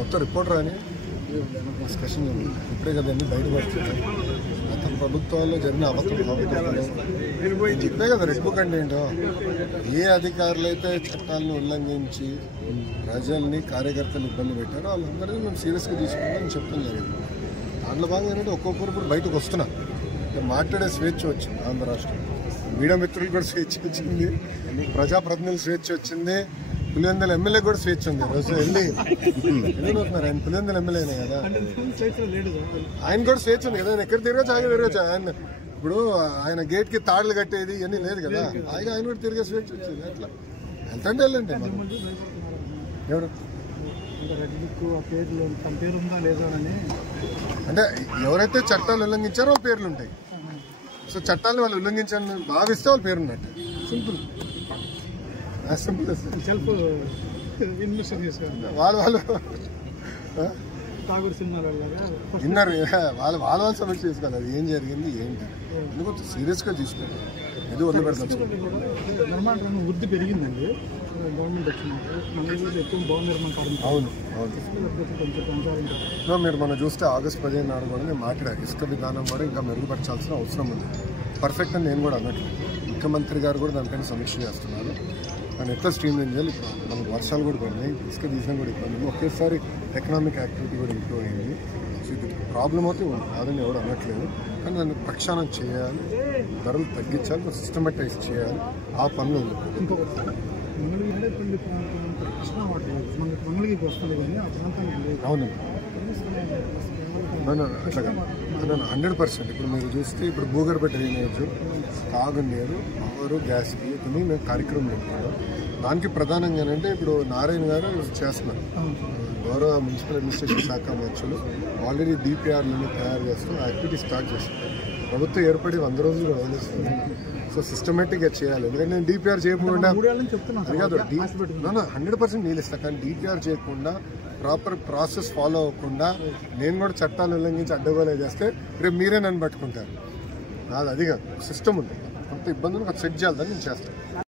మొత్తం రిపోర్టర్ అని డిస్కషన్ ఇప్పుడే కదండి బయటపడుతుంది. గత ప్రభుత్వాల్లో జరిగిన అవకతవకలు ఇప్పుడే కదా రెడ్ బుక్ అంటే ఏంటో. ఏ అధికారులు అయితే చట్టాలను ఉల్లంఘించి ప్రజల్ని కార్యకర్తలు ఇబ్బంది పెట్టారో వాళ్ళందరినీ మేము సీరియస్గా తీసుకుంటామని చెప్పడం జరిగింది. దాంట్లో భాగంగా ఏంటంటే ఒక్కొక్కరు ఇప్పుడు బయటకు వస్తున్నారు. మాట్లాడే స్వేచ్ఛ వచ్చింది ఆంధ్ర రాష్ట్రం. మీడియా మిత్రులు కూడా స్వేచ్ఛ వచ్చింది, ప్రజాప్రతినిధులు స్వేచ్ఛ వచ్చింది, పులివెందుల ఎమ్మెల్యే కూడా స్వేచ్ఛ ఉంది. రోజు వెళ్ళిపోతున్నారు. ఆయన పులివెందుల ఎమ్మెల్యేనే కదా, ఆయన కూడా స్వేచ్ఛ ఉంది కదా. ఆయన ఎక్కడ తిరగచ్చు, ఆయన తిరగచ్చు. ఆయన ఇప్పుడు ఆయన గేట్ కి తాడులు కట్టేది ఇవన్నీ లేదు కదా. ఆయన కూడా తిరిగే స్వేచ్ఛ వచ్చింది. అట్లా ఎంతంటే వెళ్ళండి. ఎవరు అంటే ఎవరైతే చట్టాలు ఉల్లంఘించారో వాళ్ళ పేర్లు ఉంటాయి. సో చట్టాలను వాళ్ళు ఉల్లంఘించాలని భావిస్తే వాళ్ళ పేరు ఉన్నట్టు. సింపుల్. సెల్ఫ్ ఇన్వెస్టిగేషన్ చేసుకోవాలి. వాళ్ళు తాగుడు సినిమాలు విన్నారు. వాళ్ళ సమస్య చేసుకోవాలి. అది ఏం జరిగింది ఏంటి ఎందుకు సీరియస్గా తీసుకోండి. ఇది వదిలిపెడతాం. నిర్మాణ రంగం వృద్ధి పెరిగిందండి. గవర్నమెంట్ వచ్చిందంటే మన ఏరియాలో ఎక్కువ భవన నిర్మాణ కార్మికులు. అవును మీరు మనం చూస్తే ఆగస్టు 15 నాడు కూడా నేను మాట్లాడాను. ఇసుక విధానం కూడా ఇంకా మెరుగుపరచాల్సిన అవసరం ఉంది. పర్ఫెక్ట్ అని నేను కూడా అన్నట్లు. ముఖ్యమంత్రి గారు కూడా దానిపైన సమీక్ష చేస్తున్నారు. కానీ ఎట్లా స్ట్రీమ్ లైన్ చేయాలి. ఇప్పుడు మనకు వర్షాలు కూడా పడినాయి, ఇసుక తీసినా కూడా ఇబ్బంది. ఒకేసారి ఎకనామిక్ యాక్టివిటీ కూడా ఇంప్రూవ్ అయింది. సో ఇది ప్రాబ్లం అయితే ఉంది, కాదని ఎవరు అనట్లేదు. కానీ దాన్ని ప్రక్షాళన చేయాలి, ధరలు తగ్గించాలి, సిస్టమేటైజ్ చేయాలి. ఆ పనులు ఉంది. మంగళగిరిపల్లి ప్రాంతం కృష్ణా వాటర్ మంగళగిరికి వస్తుంది కానీ ఆ ప్రాంతానికి లేదు. అవును అట్లా 100%. ఇప్పుడు మీరు చూస్తే ఇప్పుడు భూగర్భ డ్రైనేజ్, తాగునీరు, పవరు, గ్యాస్కి ఇవన్నీ మేము కార్యక్రమం పెట్టుకున్నాం. దానికి ప్రధానంగా ఏంటంటే ఇప్పుడు నారాయణ గారు చేస్తున్నారు. గౌరవ మున్సిపల్ అడ్మినిస్ట్రేషన్ శాఖ మంత్రులు ఆల్రెడీ డిపిఆర్లను తయారు చేస్తూ యాక్టివిటీ స్టార్ట్ చేస్తున్నారు. ప్రభుత్వం ఏర్పడి 100 రోజులు వదిలేస్తుంది. సో సిస్టమేటిక్గా చేయాలి. ఎందుకంటే నేను డిపిఆర్ చేయకుండా కాదు, 100% నీళ్ళు ఇస్తాను. కానీ డిపిఆర్ చేయకుండా ప్రాపర్ ప్రాసెస్ ఫాలో అవ్వకుండా నేను కూడా చట్టాలు ఉల్లంఘించి అడ్డగోలే చేస్తే రేపు మీరే నన్ను పట్టుకుంటారు. అది కాదు, సిస్టమ్ ఉంది. కొంత ఇబ్బందులు సెట్ చేయాలని నేను చేస్తాను.